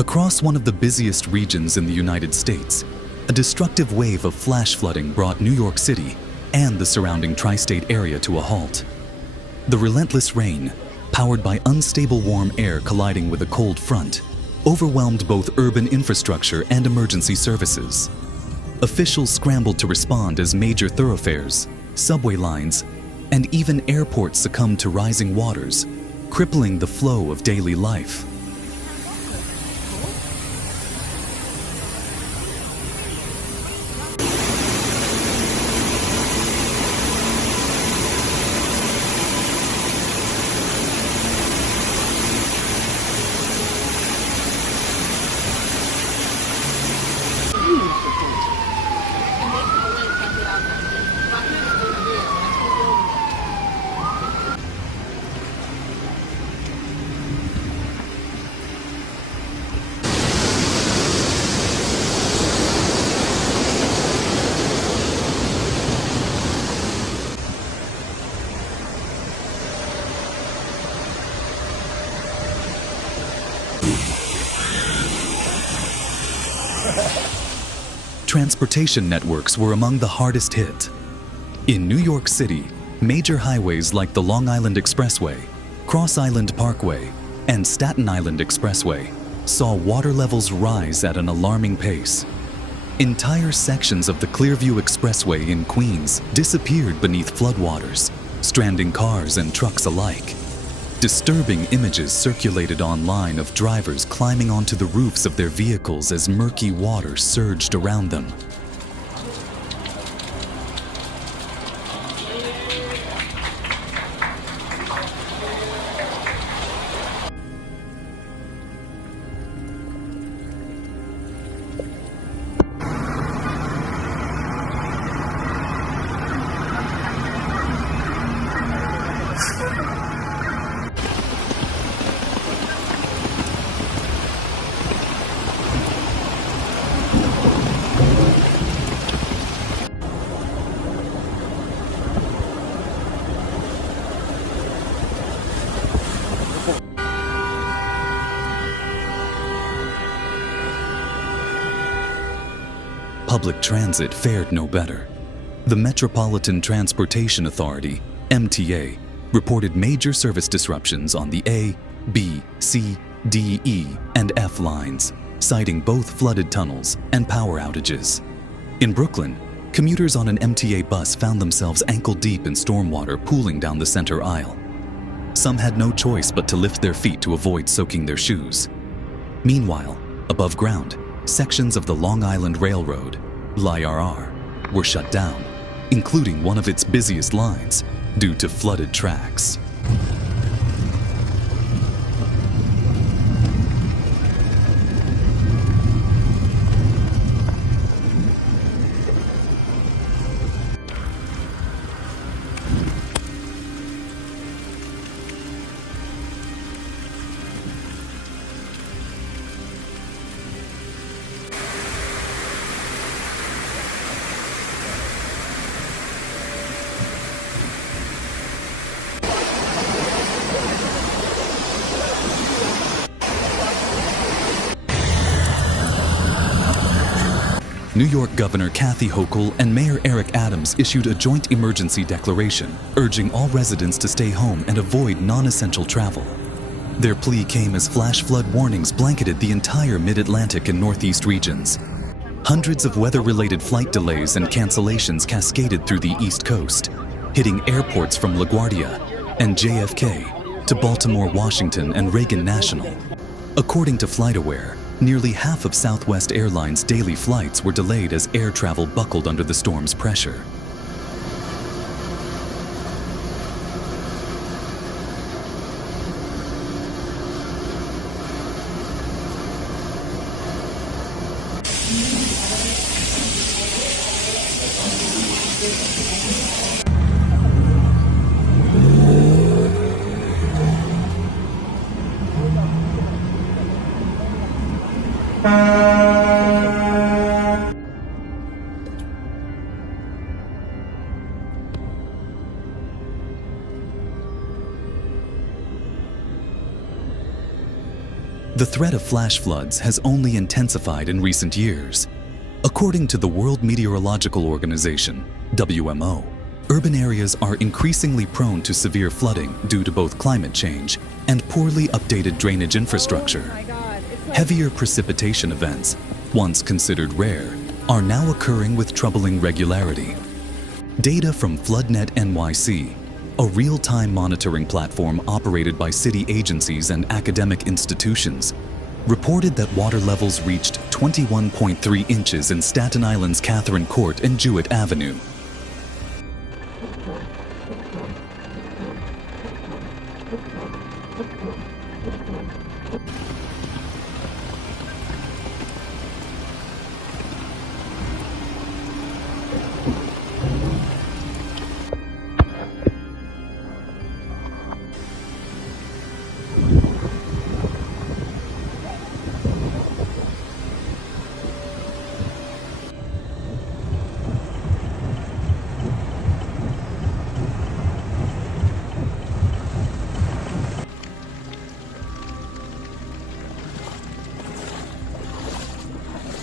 Across one of the busiest regions in the United States, a destructive wave of flash flooding brought New York City and the surrounding tri-state area to a halt. The relentless rain, powered by unstable warm air colliding with a cold front, overwhelmed both urban infrastructure and emergency services. Officials scrambled to respond as major thoroughfares, subway lines, and even airports succumbed to rising waters, crippling the flow of daily life. Transportation networks were among the hardest hit. In New York City, major highways like the Long Island Expressway, Island Parkway, and Staten Island Expressway saw water levels rise at an alarming pace. Entire sections of the Clearview Expressway in Queens disappeared beneath floodwaters, stranding cars and trucks alike. Disturbing images circulated online of drivers climbing onto the roofs of their vehicles as murky water surged around them. Public transit fared no better. The Metropolitan Transportation Authority, MTA, reported major service disruptions on the A, B, C, D, E, and F lines, citing both flooded tunnels and power outages. In Brooklyn, commuters on an MTA bus found themselves ankle-deep in stormwater pooling down the center aisle. Some had no choice but to lift their feet to avoid soaking their shoes. Meanwhile, above ground, sections of the Long Island Railroad, LIRR, were shut down, including one of its busiest lines, due to flooded tracks. New York Governor Kathy Hochul and Mayor Eric Adams issued a joint emergency declaration, urging all residents to stay home and avoid non-essential travel. Their plea came as flash flood warnings blanketed the entire mid-Atlantic and Northeast regions. Hundreds of weather-related flight delays and cancellations cascaded through the East Coast, hitting airports from LaGuardia and JFK to Baltimore, Washington, and Reagan National. According to FlightAware, nearly half of Southwest Airlines' daily flights were delayed as air travel buckled under the storm's pressure. The threat of flash floods has only intensified in recent years. According to the World Meteorological Organization, WMO, urban areas are increasingly prone to severe flooding due to both climate change and poorly updated drainage infrastructure. Heavier precipitation events, once considered rare, are now occurring with troubling regularity. Data from FloodNet NYC, a real-time monitoring platform operated by city agencies and academic institutions, reported that water levels reached 21.3 inches in Staten Island's Catherine Court and Jewett Avenue.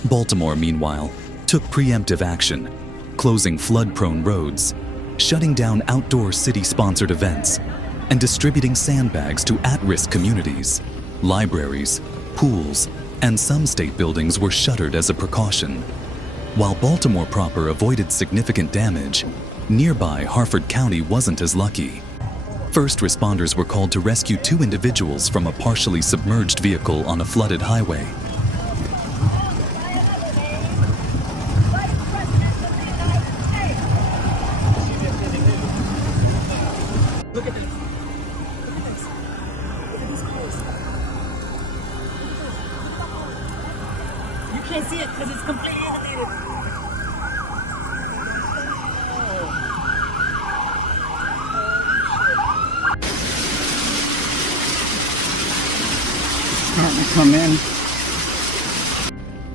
Baltimore, meanwhile, took preemptive action, closing flood-prone roads, shutting down outdoor city-sponsored events, and distributing sandbags to at-risk communities. Libraries, pools, and some state buildings were shuttered as a precaution. While Baltimore proper avoided significant damage, nearby Harford County wasn't as lucky. First responders were called to rescue 2 individuals from a partially submerged vehicle on a flooded highway. Look at this. Look at this. Look at these cars. You can't see it because it's completely inundated. Starting to come in.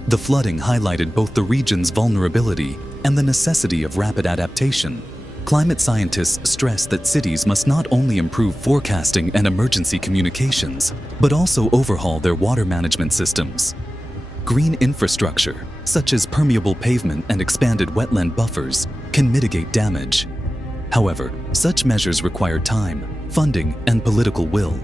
The flooding highlighted both the region's vulnerability and the necessity of rapid adaptation. Climate scientists stress that cities must not only improve forecasting and emergency communications, but also overhaul their water management systems. Green infrastructure, such as permeable pavement and expanded wetland buffers, can mitigate damage. However, such measures require time, funding, and political will.